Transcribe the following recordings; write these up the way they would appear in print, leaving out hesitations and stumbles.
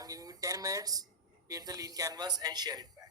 I'm giving you 10 minutes. Create the lean canvas and share it back.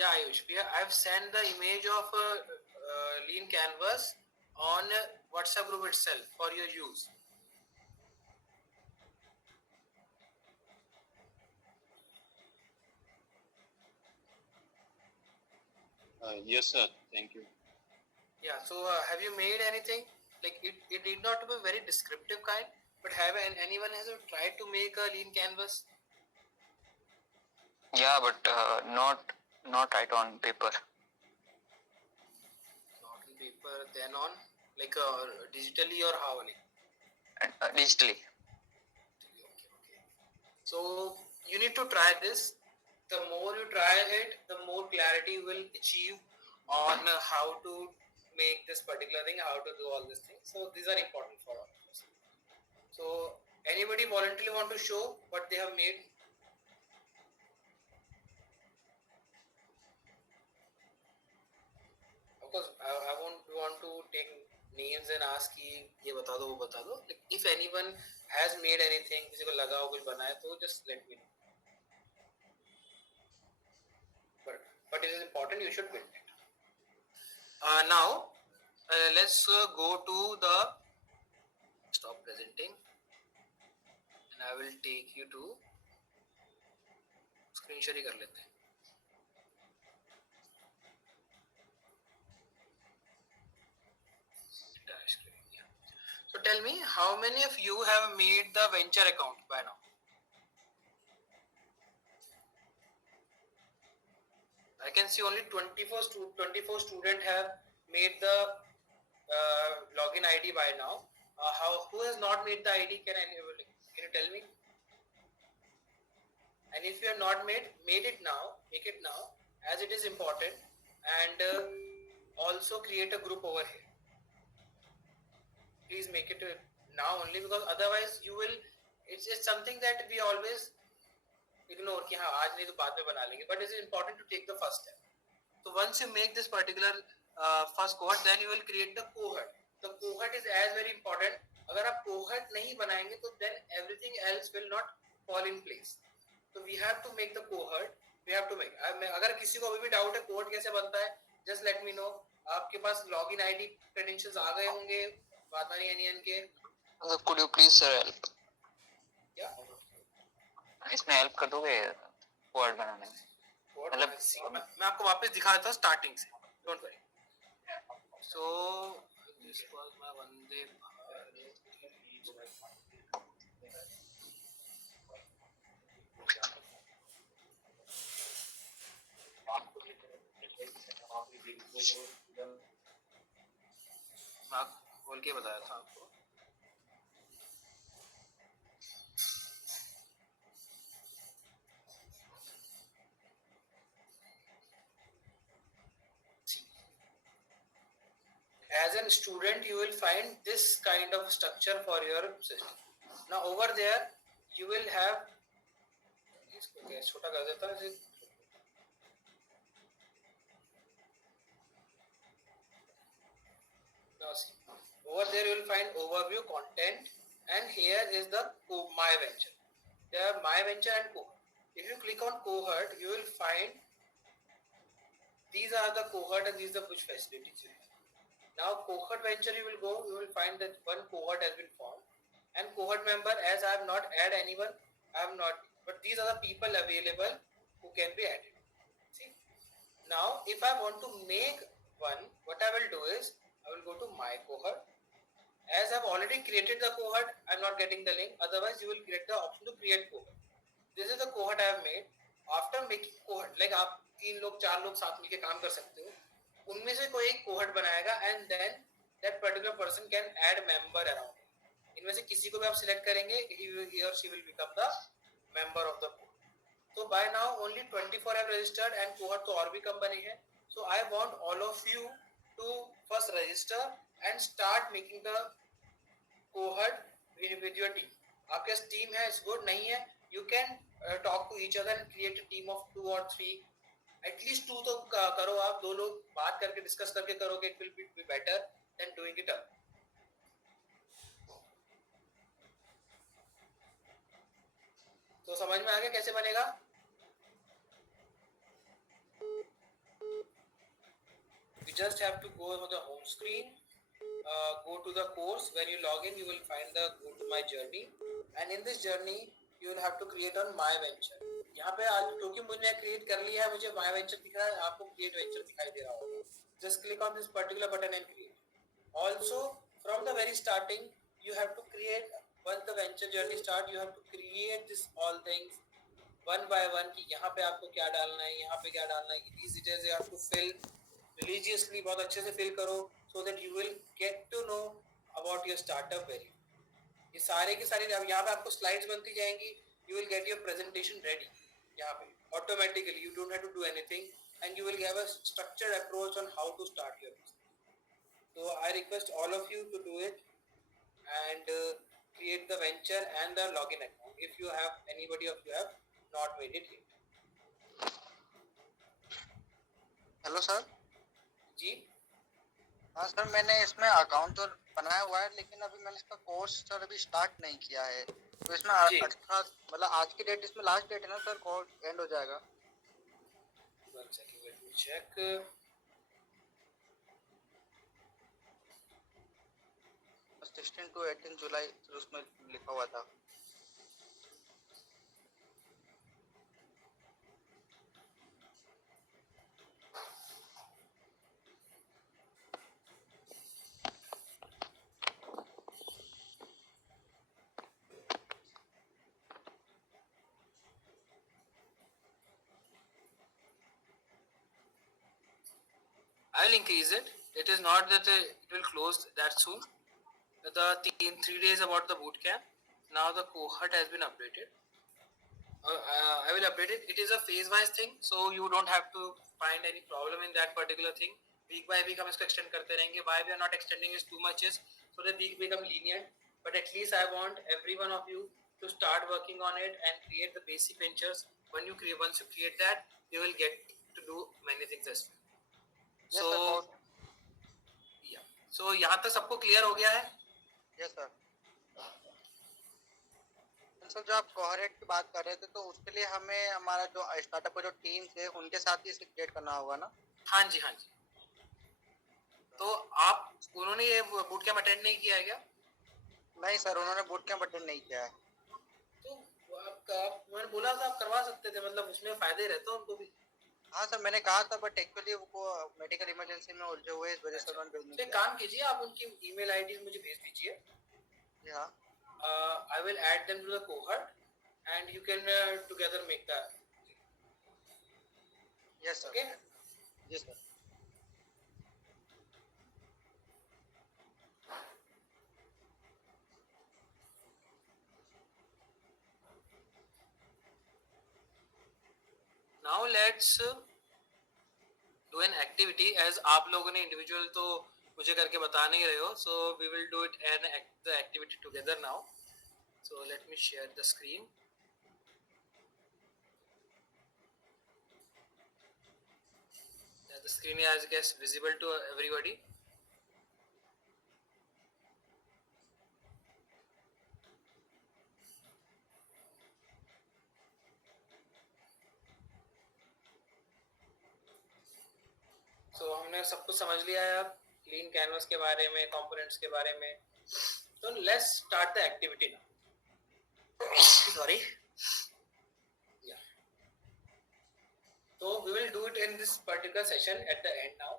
Yeah, Ayush. I've sent the image of lean canvas on WhatsApp group itself for your use. Yes, sir. Thank you. Yeah. So have you made anything? Like it did not be very descriptive kind, but have anyone has tried to make a lean canvas? Yeah, but not right on paper. Not on paper, then on like digitally or how? Like Digitally. okay. So you need to try this. The more you try it, the more clarity you will achieve on how to make this particular thing, how to do all these things. So these are important for all of us. So anybody voluntarily want to show what they have made? Of course, I won't want to take names and ask कि ये बता दो वो बता दो. Like, if anyone has made anything, किसी को लगा हो कुछ बनाया तो just let me know. But it is important you should build it. Now let's go to the stop presenting and I will take you to screen share ही कर लेते हैं. So tell me, how many of you have made the venture account by now? I can see only 24 students have made the login ID by now. Who has not made the ID? Can you tell me? And if you have not made it now. Make it now, as it is important. And also create a group over here. Please make it now only, because otherwise you will. It's just something that we always ignore कि हाँ आज नहीं तो बाद में बना लेंगे. But it's important to take the first step. So once you make this particular first cohort, then you will create the cohort. The cohort is as very important. अगर आप cohort नहीं बनाएंगे तो then everything else will not fall in place. So we have to make the cohort. We have to make. अगर किसी को अभी भी डाउट है cohort कैसे बनता है, just let me know. आपके पास login ID credentials आ गए होंगे वातानी एनियन के. Could you please sir help? क्या? इसमें हेल्प कर दोगे कोड बनाने में? मतलब मैं आपको वापस दिखा देता हूँ स्टार्टिंग से. Don't worry. So this was my Vande Bharat खोल के बताया था आपको. As a student, you will find this kind of structure for your system. Now over there, you will have. इसको क्या छोटा कर देता है. Now see, over there you will find overview, content, and here is the my venture. There are my venture and cohort. If you click on cohort, you will find these are the cohort and these are which facilities you have. Now cohort venture you will go, you will find that one cohort has been formed, and cohort member, as I have not add anyone, I have not, but these are the people available who can be added. See, now if I want to make one, what I will do is I will go to my cohort. As I've already created the cohort, I'm not getting the link. Otherwise, you will get the option to create cohort. This is the cohort I have made. After making cohort, like आप 3 लोग 4 लोग साथ मिलके काम कर सकते हो. उनमें से कोई एक कोहर्ट बनाएगा and then that particular person can add member around. इनमें से किसी को भी आप select करेंगे, he or she will become the member of the cohort. So by now only 24 have registered and cohort तो और भी कम बने हैं. So I want all of you to first register and start making the cohort with your team. आपके पास team है, it's good. नहीं है, you can talk to each other and create a team of 2 or 3. At least 2 तो करो आप. 2 लोग बात करके डिस्कस करके करोगे, it will be better than doing it up. तो समझ में आ गया कैसे बनेगा? You just have to go to the home screen, go to the course. When you log in, you will find the go to my journey, and in this journey you will have to create on my venture. यहाँ पे आज क्योंकि मैंने create कर लिया है, मुझे my venture दिख रहा है, आपको क्रिएट वेंचर दिखाई दे रहा होगा. Just click on this particular button and create. Also, from the very starting, you have to create. Once the venture journey start, you have to create this all things one by one. कि यहाँ पे आपको क्या डालना है, यहाँ पे क्या डालना है. These details you have to fill religiously, बहुत अच्छे से fill करो, so that you will get to know about your startup value. ये सारे के सारे अब यहाँ पे आपको स्लाइड्स बनती जाएंगी. You will get your presentation ready. यहाँ पे automatically you don't have to do anything, and you will have a structured approach on how to start your business. So I request all of you to do it and create the venture and the login account if you have anybody of you have not made it yet. Hello sir. जी हाँ sir, मैंने इसमें account तो बनाया हुआ है, लेकिन अभी मैंने इसका कोर्स सर अभी स्टार्ट नहीं किया है. तो इसमें 18 मतलब आज की डेट इसमें लास्ट डेट है ना सर, कोर्स एंड हो जाएगा. one second, let me check. 16 to 18 जुलाई उसमें लिखा हुआ था. I will increase it. It is not that it will close that soon. The in 3 days about the boot camp. Now the cohort has been updated. I will update it. It is a phase-wise thing, so you don't have to find any problem in that particular thing. Week by week हम इसको extend करते रहेंगे. Why we are not extending is too much is so that week become lenient. But at least I want every one of you to start working on it and create the basic ventures. Once you create that, you will get to do many things as well. Yes, So sir. yeah. So यहाँ तक सबको clear हो गया है? Yes sir. Sir जो आप कोहरेट की बात कर रहे थे, तो उसके लिए हमें हमारा जो स्टार्टअप का जो टीम है उनके साथ ही इसे क्रिएट करना होगा ना? हाँ जी, हाँ जी. तो आप उन्होंने ये बूट कैंप अटेंड नहीं किया है क्या? नहीं सर, उन्होंने बूट कैंप अटेंड नहीं किया है. तो मैंने बोला था आप करवा सकते थे, मतलब उसमें फायदे रहता है उनको भी. हाँ सर, मैंने कहा था, बट एक्चुअली वो मेडिकल इमरजेंसी में उलझे हुए, इस वजह से उन्होंने भेज नहीं तो किया. काम कीजिए, आप उनकी ईमेल आईडी मुझे भेज दीजिए. हाँ. I will add them to the cohort and you can together make the. Yes sir. Okay. जी sir. Now let's do an activity. As आप लोगों ने individual तो मुझे करके बता नहीं रहे हो, so we will do it and the activity together now. So let me share the screen. The screen is, I guess, visible to everybody. तो हमने सब कुछ समझ लिया है अब क्लीन कैनवस के बारे में, कंपोनेंट्स के बारे में. तो let's start the activity now. Sorry. या तो we will do it in this particular session at the end now.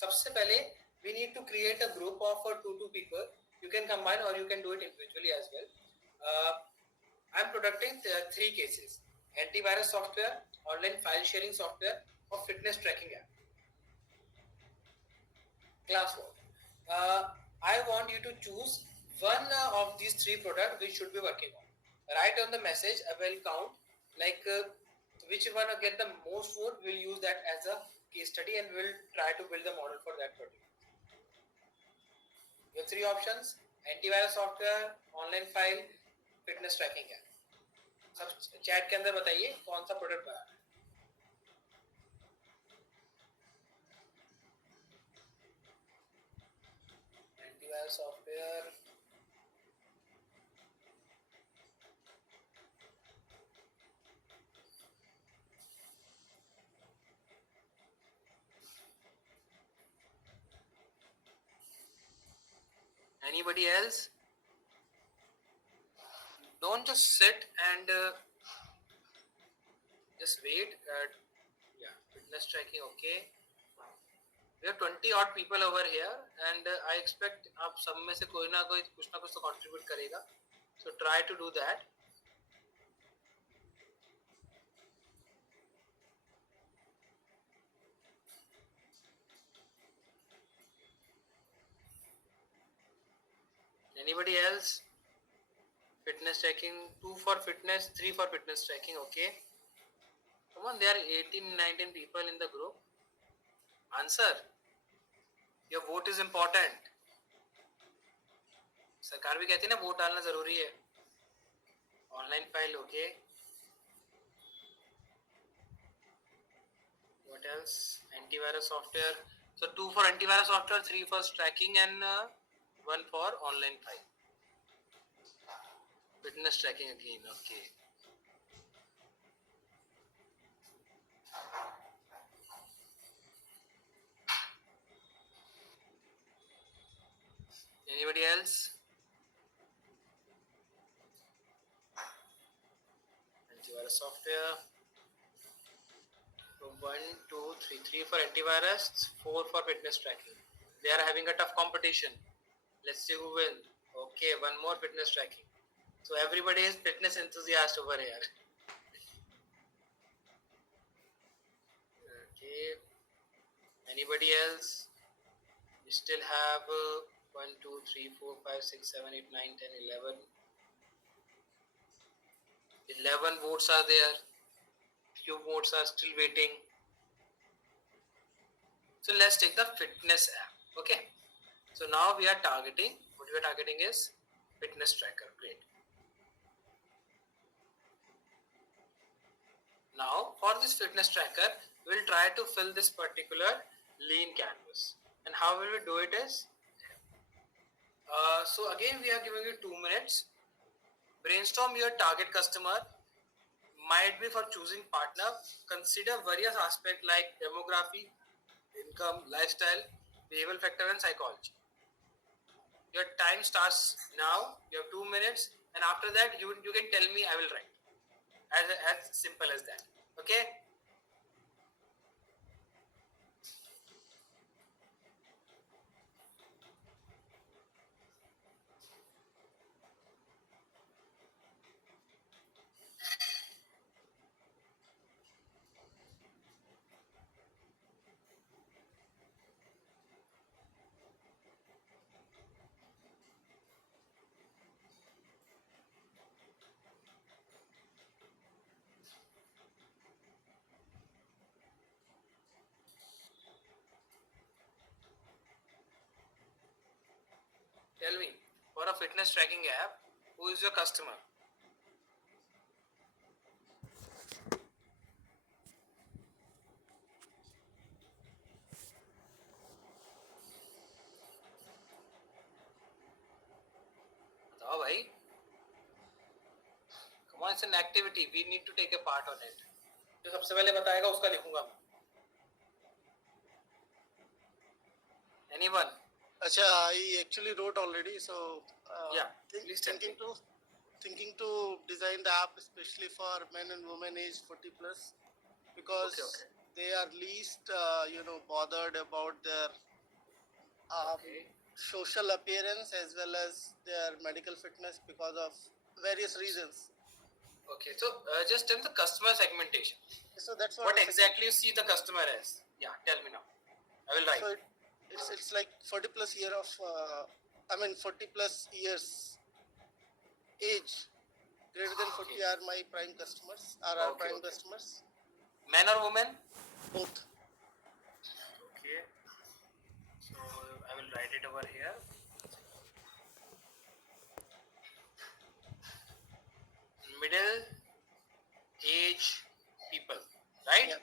सबसे पहले we need to create a group of 2 people. You can combine or you can do it individually as well. I am producing 3 cases: antivirus software, online file sharing software, or fitness tracking app. Class 4. I want you to choose one of these 3 products which should be working on. Write on the message a well count, like which one get the most vote. We'll use that as a case study and we'll try to build a model for that product. You have 3 options: antivirus software, online file, fitness tracking app. सब chat के अंदर बताइए कौन सा product बनाना है. antivirus software, Anybody else? Don't just sit and just wait. Yeah, fitness tracking. Okay. We have 20 odd people over here, and I expect आप सब में से कोई ना कोई कुछ ना कुछ तो contribute करेगा. So try to do that. Anybody else? Fitness tracking, 2 for fitness, 3 for fitness tracking. Okay. Come on, there are 18, 19 people in the group. Answer. Your vote is important. सरकार भी कहती है ना वोट डालना जरूरी है. Online file. Okay. What else? Antivirus software. So 2 for antivirus software, 3 for tracking, and 1 for online file. Fitness tracking again. Okay. Anybody else? Antivirus software. So 1, 2, 3. 3 for antivirus, 4 for fitness tracking. They are having a tough competition. Let's see who wins. Okay, one more fitness tracking. So everybody is fitness enthusiast over here. Okay. Anybody else? We still have 1, 2, 3, 4, 5, 6, 7, 8, 9, 10, 11. 11 votes are there. Few votes are still waiting. So let's take the fitness app. Okay. So now we are targeting. What we are targeting is fitness tracker. Great. Now for this fitness tracker, we will try to fill this particular lean canvas. And how will we do it is, so again we are giving you 2 minutes. Brainstorm your target customer. Might be for choosing partner. Consider various aspects like demography, income, lifestyle, behavioral factor, and psychology. Your time starts now. You have 2 minutes, and after that you can tell me. I will write. As simple as that. Okay. Tell me, for a fitness tracking app, who is your customer? बताओ भाई. Come on, it's an activity. We need to take a part on it. जो सबसे पहले बताएगा उसका लिखूंगा मैं. Anyone? Acha, I actually wrote already. So Yeah, please tell me. thinking to design the app especially for men and women age 40 plus, because Okay. they are least bothered about their Okay. social appearance as well as their medical fitness because of various reasons. Okay. So just tell the customer segmentation. So that's What exactly you see the customer as? Yeah, tell me now. I will write. So it's like 40 plus year of 40 plus years age, greater than 40 Okay. are my prime customers, are our Okay, prime okay. customers, Men or women? both. Okay. So I will write it over here. Middle age people, right? Yeah,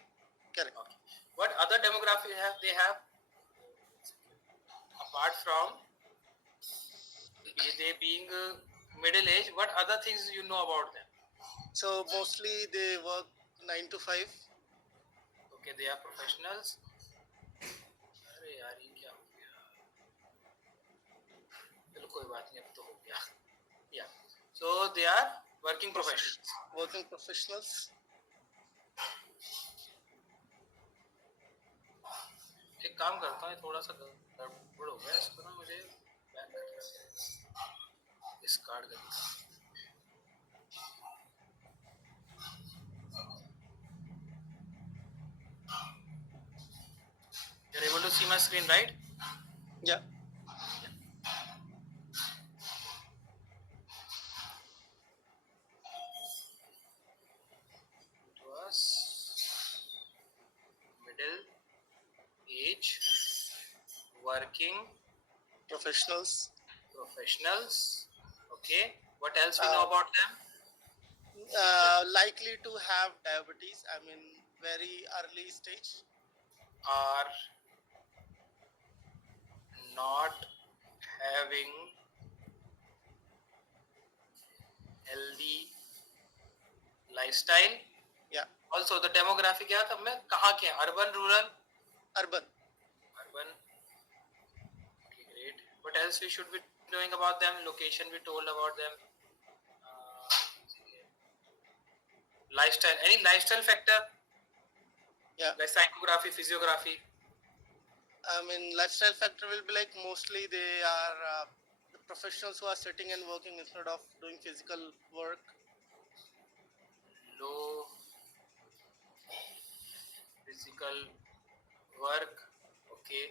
correct. Okay. What other demographic they have apart from they being middle age? What other things you know about them? So mostly they work 9 to 5. Okay, they are professionals. अरे यार ये क्या हो गया? चलो कोई So they are working professionals. Working professionals. एक काम करता हूँ, थोड़ा सा गड़बड़ हो गया इसको ना, मुझे बैक करना, डिस्कार्ड कर देता हूँ. You're able to see my screen, right? Yeah. It was middle age working Professionals. professionals. Okay. What else we know about them? Likely to have diabetes. I mean, very early stage. Are not having healthy lifestyle. Yeah. Also the demographic क्या था, मैं कहाँ के हैं, urban, rural? Urban. Urban. Okay, great. What else we should be knowing about them? Location we told about them. Lifestyle. Any lifestyle factor? Yeah. Like psychography, physiography. I mean, lifestyle factor will be like mostly they are the professionals who are sitting and working instead of doing physical work. Low physical work. Okay.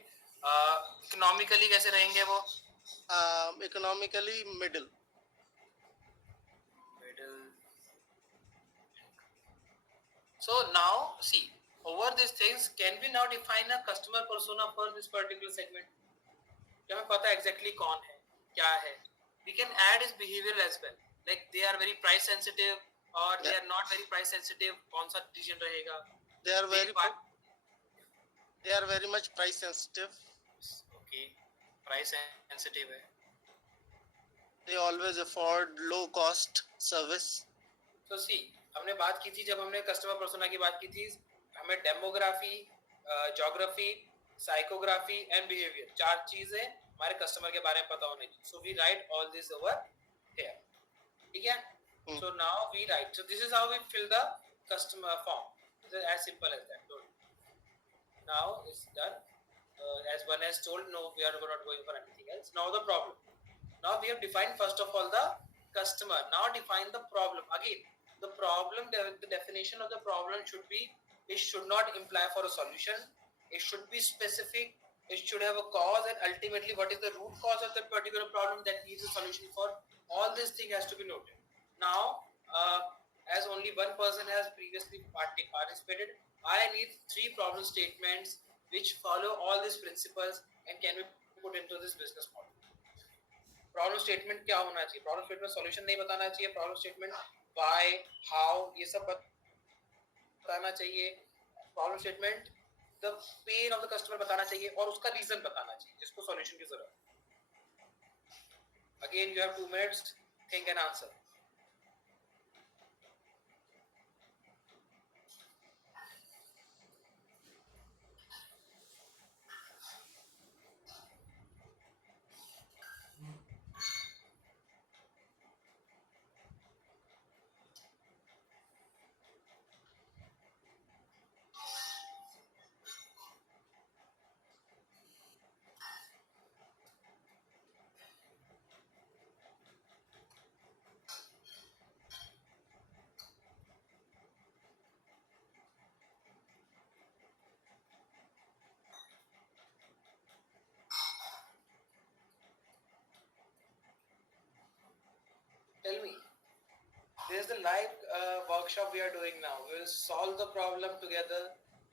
Economically कैसे रहेंगे वो? Economically middle. Middle. So now see, over these things, can we now define a customer persona for this particular segment? क्या हमें पता exactly कौन है, क्या है? We can add his behavior as well. Like they are very price sensitive or they are not very price sensitive. कौन सा decision रहेगा? They are very much price sensitive. Okay, price sensitive है. They always afford low cost service. So see, हमने बात की थी, जब हमने कस्टमर पर्सोना की बात की थी, हमें demography, geography, psychography and behaviour, चार चीजें हमारे कस्टमर के बारे में पता होनी चाहिए. So we write all this over here. ठीक है? So now we write, so this is how we fill the customer form. As simple as that. Now it's done. As one has told, no, we are not going for anything else. Now the problem. Now we have defined first of all the customer. Now define the problem. Again, the problem, the definition of the problem should be, it should not imply for a solution. It should be specific. It should have a cause, and ultimately what is the root cause of that particular problem that needs a solution for. All this thing has to be noted. Now, as only one person has previously participated, I need 3 problem statements which follow all these principles and can be put into this business model. Problem statement क्या होना चाहिए? Problem statement solution नहीं बताना चाहिए. Problem statement why, how, ये सब बताना चाहिए. Problem statement the pain of the customer बताना चाहिए और उसका रीजन बताना चाहिए जिसको सॉल्यूशन की जरूरत है. Again you have 2 minutes, think and answer. Tell me, there's the live workshop we are doing now. We will solve the problem together.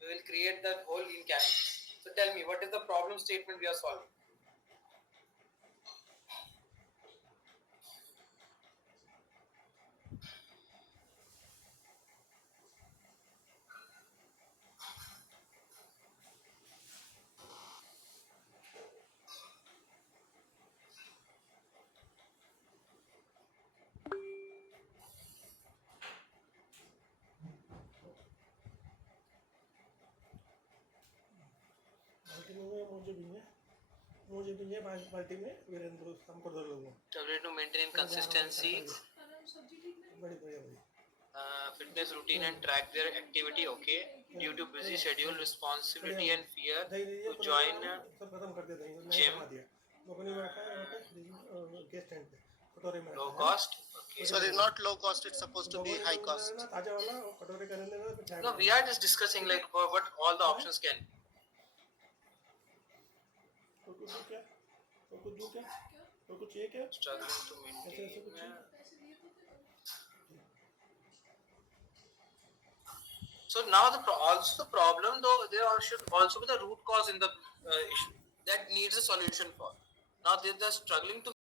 We will create that whole in Canvas. So tell me, what is the problem statement we are solving? मुझे भी है बाल्टी में वीरेंद्र हम कर दो लोगों To maintain consistency बड़ी बढ़िया भाई Fitness routine and track their activity. Okay, due to busy schedule, responsibility and fear to join सब खत्म कर दिया दही gym. बना दिया वो नहीं बैठा है गेस्ट स्टैंड पे कटोरे में low रखा है। cost. Okay. Sorry, not low cost. It's supposed to be high cost. ना ताजा वाला वो कटोरे का रहने देना चाय No, we are just discussing like what all the options can. तो कुछ दो क्या तो कुछ दो क्या तो कुछ ये क्या Struggling to ऐसे ऐसे कुछ maintain. So now also the problem though there should also be the root cause in the issue that needs a solution for. Now they're struggling to